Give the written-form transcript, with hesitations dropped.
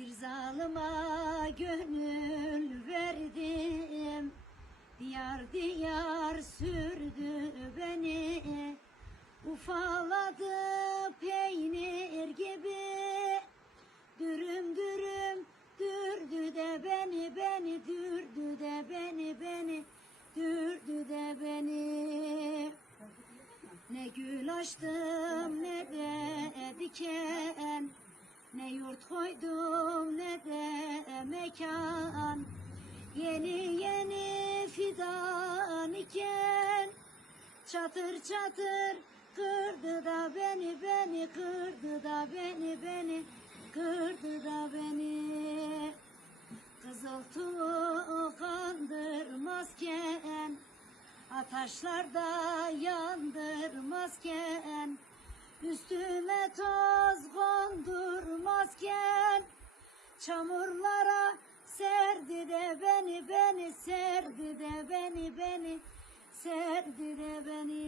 Bir zalıma gönül verdim, diyar diyar sürdü beni. Ufaladı peynir gibi, dürüm dürüm dürdü de beni dürdü de beni dürdü de beni. Ne gül açtım ne de diken, ne yurt koydum ne de mekan. Yeni yeni fidan iken çatır çatır kırdı da beni kırdı da beni kırdı da beni. Kızıl tuğ kandırmazken, ataşlarda yandırmazken, üstüme toz kondurmazken, çamurlara serdi de beni serdi de beni serdi de beni.